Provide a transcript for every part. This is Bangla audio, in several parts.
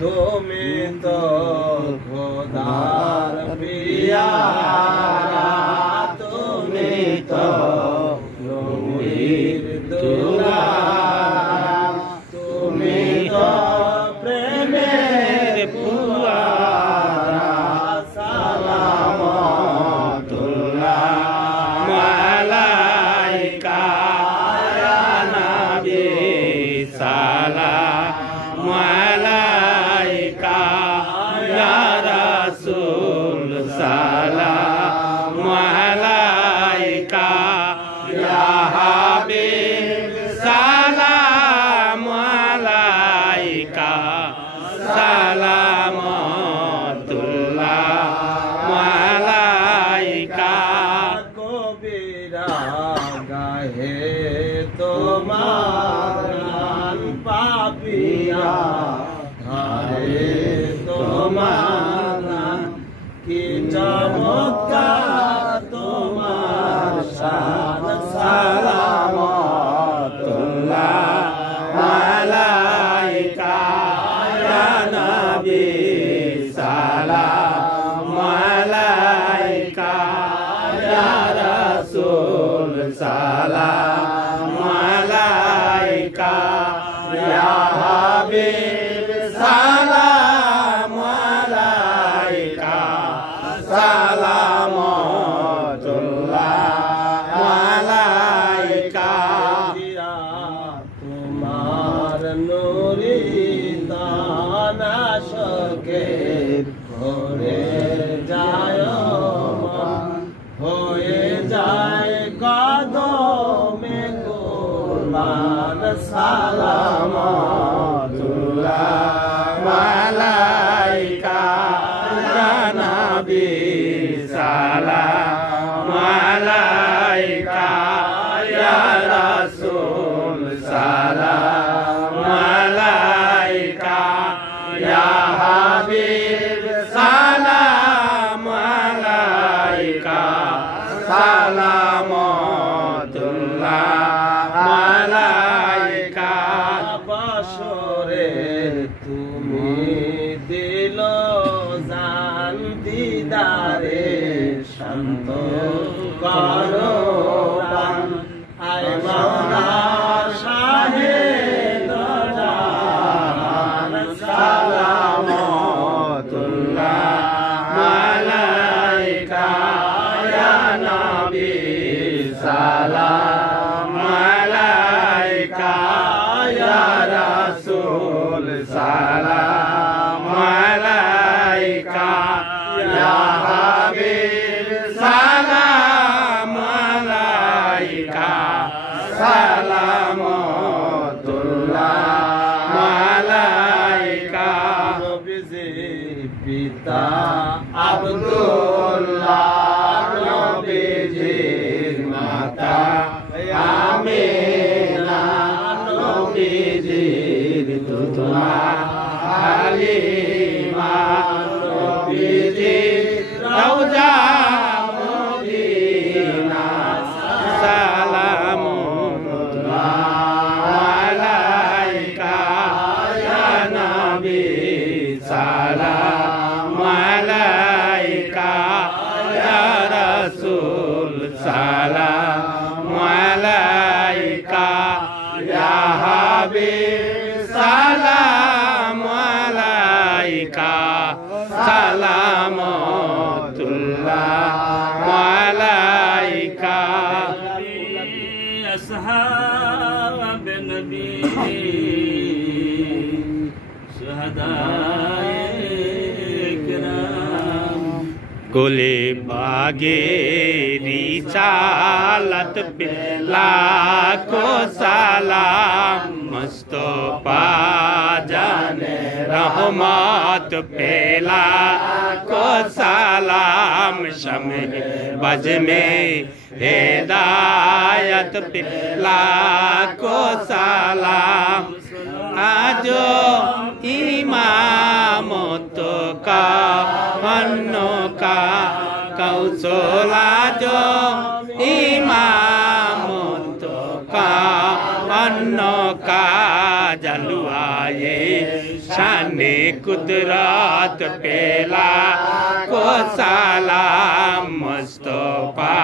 তুমি তো খোদার পিয়ারা তুমি তো নবীর দুলারা তুমি তো প্রেমের ফুয়ারা সালামতুল্লাহ মালাইকা ইয়া নবী সালাম আলাইকা ইয়া রাসূল সালাম আলাইকা ইয়া হাবিব সালাম আলাইকা সালামতুল্লাহ আলাইকা কবিরা গাহে তোমার গান পাপিয়া ধারে তোমার গান কি চমৎকার তোমার শান সালামতুল্লাহ আলাইকা ইয়া নবী সালাম আলাইকা ইয়া রাসূল সালাম আলাইকা ইয়া হাবিব সালাম আলাইকা সালামতুল্লাহ আলাইকা তোমার নূরি দানা শোকের ভরে যায় মন হয়ে যায় কদমে কুরবান সালামতুল্লাহ আলাইকা ইয়া নবী সালাম আলাইকা ইয়া রাসূল সালাম আলাইকা ইয়া হাবিব সালাম আলাইকা সালামতুল্লাহ আলাইকা বছরের তুমি দিল জান দিদারে শান্ত করো প্রাণ আয় মাওলা শাহে দজান সালামতুল্লাহ আলাইকা ইয়া নবী সালাম আলাইকা ইয়া রাসূল সালাম আলাইকা ইয়া হাবিব সালাম আলাইকা সালামতুল্লাহ আলাইকা নবীজির পিতা আব্দুল্লাহ নবীজির মাতা আমিনা নবীজির দুধমা হালিমা নবীজির রওজা মদিনা সালামুল্লাহ আলাইকা ইয়া নবী সালাম আলাইকা ইয়া রাসূল সালাম আলাইকা ইয়া হাবিব সালাম আলাইকা সালামতুল্লাহ আলাইকা আসহাব নবী শুহাদায়ে কিরাম গোলে বাগে रिसालत पे लाखों सलाम मुस्तफा जाने रहमत पे लाखों सलाम शमे बज में हिदायत पे लाखों सलाम आजो इमामत का मन्नो का कौशला जो इमामत का मन्नो का जलवाए शाने कुदरत पेला को सलाम मुस्तफा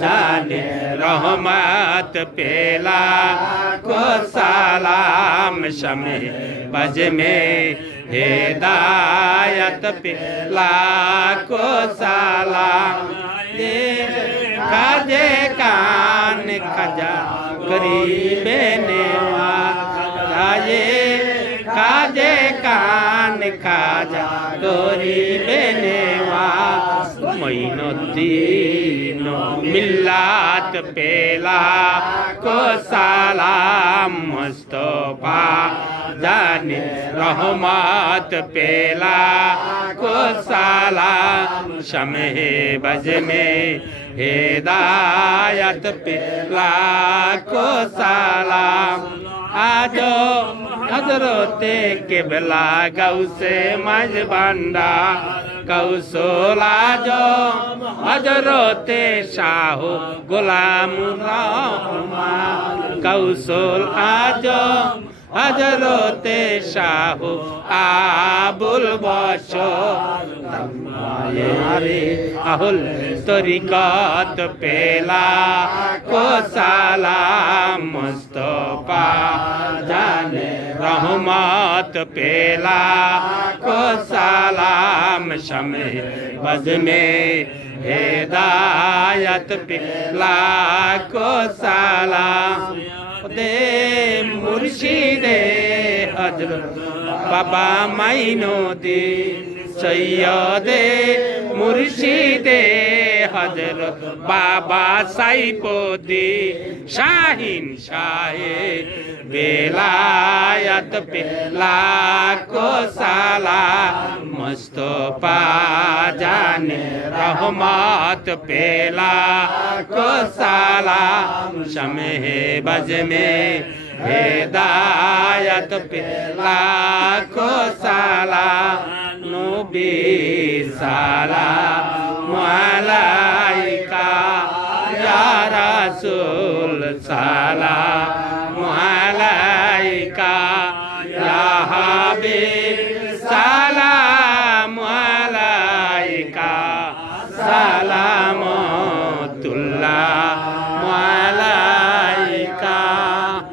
जाने रहमत पेला को सलाम शमे बज में हिदायत पेला को सलाम खाजे कान खजा गरीबे नेवा ये खाजे कान खाजा गरीबे नेवा मोइनुद्दीन मिल्लात पेला को सलाम मुस्तफा जाने रहमत पेला को सलाम शमे बज में हिदायत पेला को सलाम आजो हजरते किबला गौसे मजबंडा कौशला जो हजरते शाहु गुलाम रहमान कौशल आजो हजरते शाहु आबुल बशो अहुल तरीकत पेला को सलाम मुस्तफा जाने रहमत पेला को सलाम शमे बज में हिदायत पेला को सलाम दे मुर्शिदे हजरत बाबा माइनुद्दीन सैयदे मुर्शिदे हजरत बाबा साइफुद्दीन शाहीन शाहे बेलायत पेला को सलाम मुस्तफा जाने रहमत पेला को सलाम शमे बज में हिदायत पेला को सलाम नबी सलाम अलैका या रसूल सलाम अलैका या हबीब